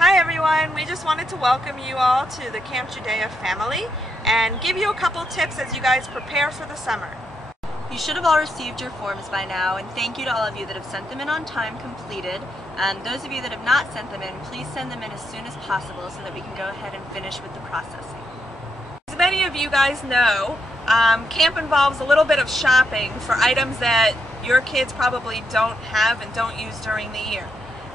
Hi everyone, we just wanted to welcome you all to the Camp Judaea family and give you a couple tips as you guys prepare for the summer. You should have all received your forms by now, and thank you to all of you that have sent them in on time completed. Those of you that have not sent them in, please send them in as soon as possible so that we can go ahead and finish with the processing. As many of you guys know, camp involves a little bit of shopping for items that your kids probably don't have and don't use during the year.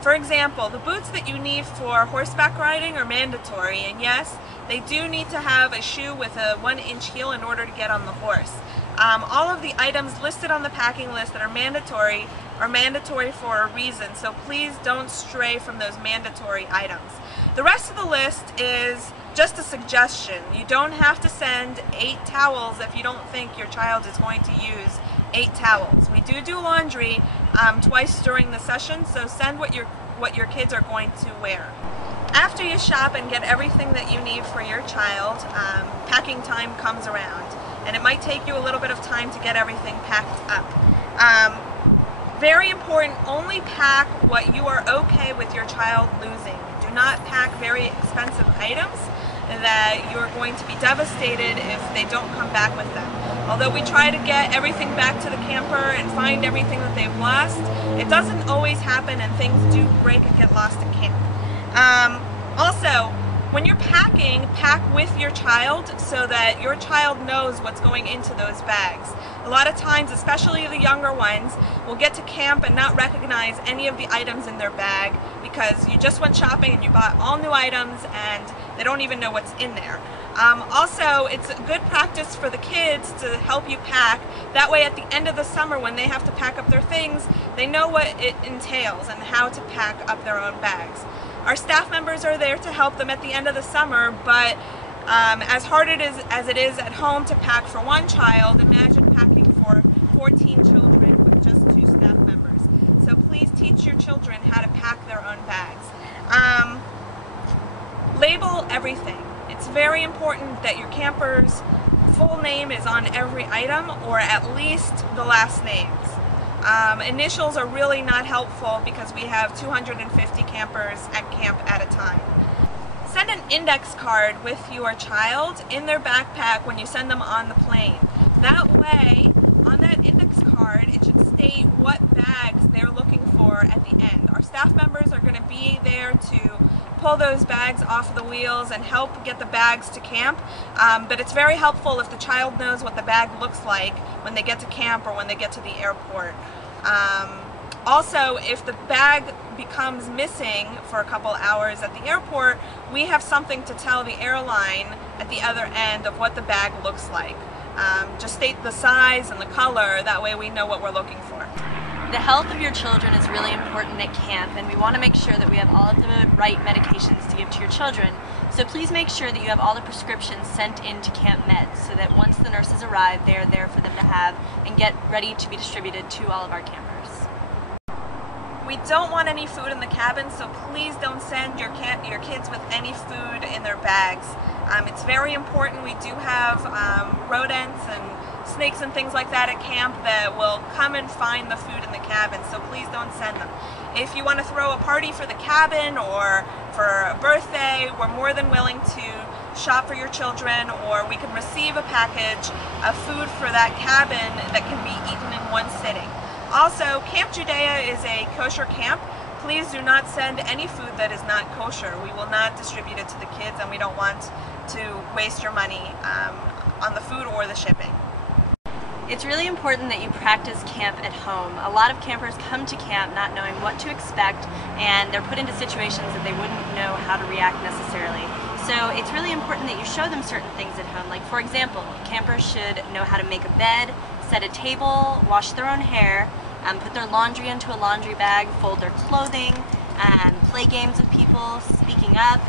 For example, the boots that you need for horseback riding are mandatory, and yes, they do need to have a shoe with a 1-inch heel in order to get on the horse. All of the items listed on the packing list that are mandatory for a reason, so please don't stray from those mandatory items. The rest of the list is just a suggestion. You don't have to send 8 towels if you don't think your child is going to use 8 towels. We do laundry twice during the session, so send what your kids are going to wear. After you shop and get everything that you need for your child, packing time comes around, and it might take you a little bit of time to get everything packed up. Very important, only pack what you are okay with your child losing. Do not pack very expensive items that you're going to be devastated if they don't come back with them. Although we try to get everything back to the camper and find everything that they've lost, it doesn't always happen and things do break and get lost in camp. Also, when you're packing, pack with your child so that your child knows what's going into those bags. A lot of times, especially the younger ones, will get to camp and not recognize any of the items in their bag because you just went shopping and you bought all new items and they don't even know what's in there. Also, it's a good practice for the kids to help you pack. That way at the end of the summer when they have to pack up their things, they know what it entails and how to pack up their own bags. Our staff members are there to help them at the end of the summer, but as hard as it is at home to pack for one child, imagine packing for 14 children with just 2 staff members. So please teach your children how to pack their own bags. Label everything. It's very important that your camper's full name is on every item, or at least the last names. Initials are really not helpful because we have 250 campers at camp at a time. Send an index card with your child in their backpack when you send them on the plane. That way, on that index card, it should state what bags they're looking for at the end. Our staff members are going to be there to pull those bags off the wheels and help get the bags to camp, but it's very helpful if the child knows what the bag looks like when they get to camp or when they get to the airport. Also, if the bag becomes missing for a couple hours at the airport, we have something to tell the airline at the other end of what the bag looks like. Just state the size and the color, that way we know what we're looking for. The health of your children is really important at camp, and we want to make sure that we have all of the right medications to give to your children. So please make sure that you have all the prescriptions sent in to Camp Meds so that once the nurses arrive, they are there for them to have and get ready to be distributed to all of our campers. We don't want any food in the cabin, so please don't send your kids with any food in their bags. It's very important. We do have rodents and snakes and things like that at camp that will come and find the food in the cabin, so please don't send them. If you want to throw a party for the cabin or for a birthday, we're more than willing to shop for your children, or we can receive a package of food for that cabin that can be eaten in one sitting. Also, Camp Judaea is a kosher camp. Please do not send any food that is not kosher. We will not distribute it to the kids, and we don't want to waste your money on the food or the shipping. It's really important that you practice camp at home. A lot of campers come to camp not knowing what to expect, and they're put into situations that they wouldn't know how to react necessarily. So it's really important that you show them certain things at home. Like, for example, campers should know how to make a bed, set a table, wash their own hair, put their laundry into a laundry bag, fold their clothing, play games with people, speaking up.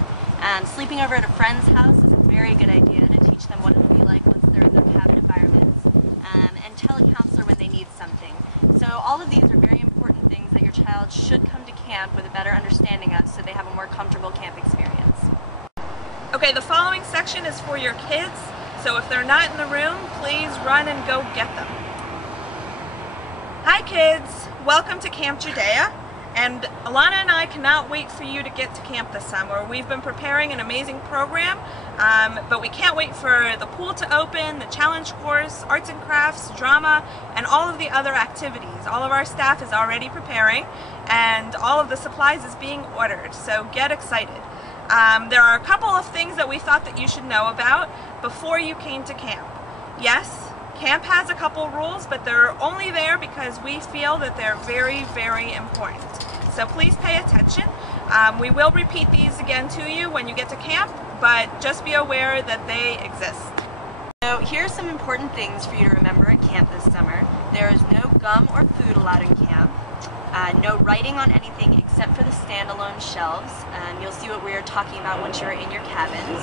Sleeping over at a friend's house is a very good idea to teach them what it will be like once they're in their cabin environments, and tell a counselor when they need something. So all of these are very important things that your child should come to camp with a better understanding of so they have a more comfortable camp experience. Okay, the following section is for your kids, so if they're not in the room, please run and go get them. Hi kids, welcome to Camp Judaea. And Alana and I cannot wait for you to get to camp this summer. We've been preparing an amazing program, but we can't wait for the pool to open, the challenge course, arts and crafts, drama, and all of the other activities. All of our staff is already preparing, and all of the supplies is being ordered, so get excited. There are a couple of things that we thought that you should know about before you came to camp. Yes, camp has a couple rules, but they're only there because we feel that they're very, very important. So please pay attention. We will repeat these again to you when you get to camp, but just be aware that they exist. So here are some important things for you to remember at camp this summer. There is no gum or food allowed in camp. No writing on anything except for the standalone shelves. You'll see what we are talking about once you're in your cabins.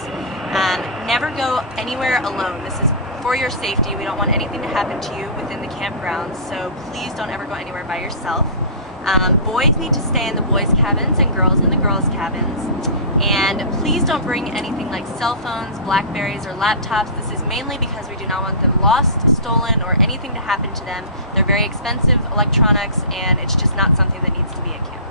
Never go anywhere alone. This is for your safety. We don't want anything to happen to you within the campgrounds, so please don't ever go anywhere by yourself. Boys need to stay in the boys' cabins and girls in the girls' cabins. And please don't bring anything like cell phones, Blackberries, or laptops. This is mainly because we do not want them lost, stolen, or anything to happen to them. They're very expensive electronics, and it's just not something that needs to be at camp.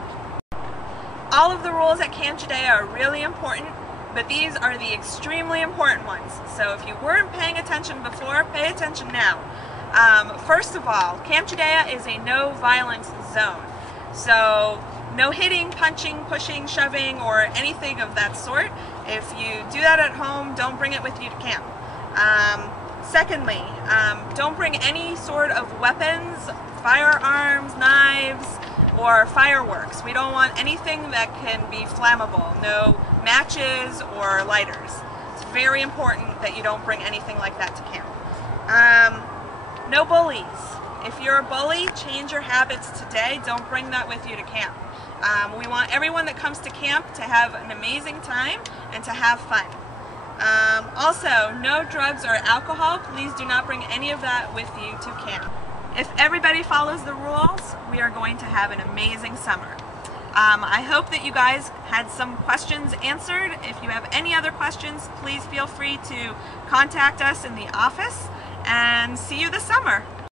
All of the rules at Camp Judaea are really important, but these are the extremely important ones. So if you weren't paying attention before, pay attention now. First of all, Camp Judaea is a no violence zone. So no hitting, punching, pushing, shoving, or anything of that sort. If you do that at home, don't bring it with you to camp. Secondly, don't bring any sort of weapons, firearms, knives, or fireworks. We don't want anything that can be flammable. No matches or lighters. It's very important that you don't bring anything like that to camp. No bullies. If you're a bully, change your habits today. Don't bring that with you to camp. We want everyone that comes to camp to have an amazing time and to have fun. Also, no drugs or alcohol. Please do not bring any of that with you to camp. If everybody follows the rules, we are going to have an amazing summer. I hope that you guys had some questions answered. If you have any other questions, please feel free to contact us in the office, and see you this summer.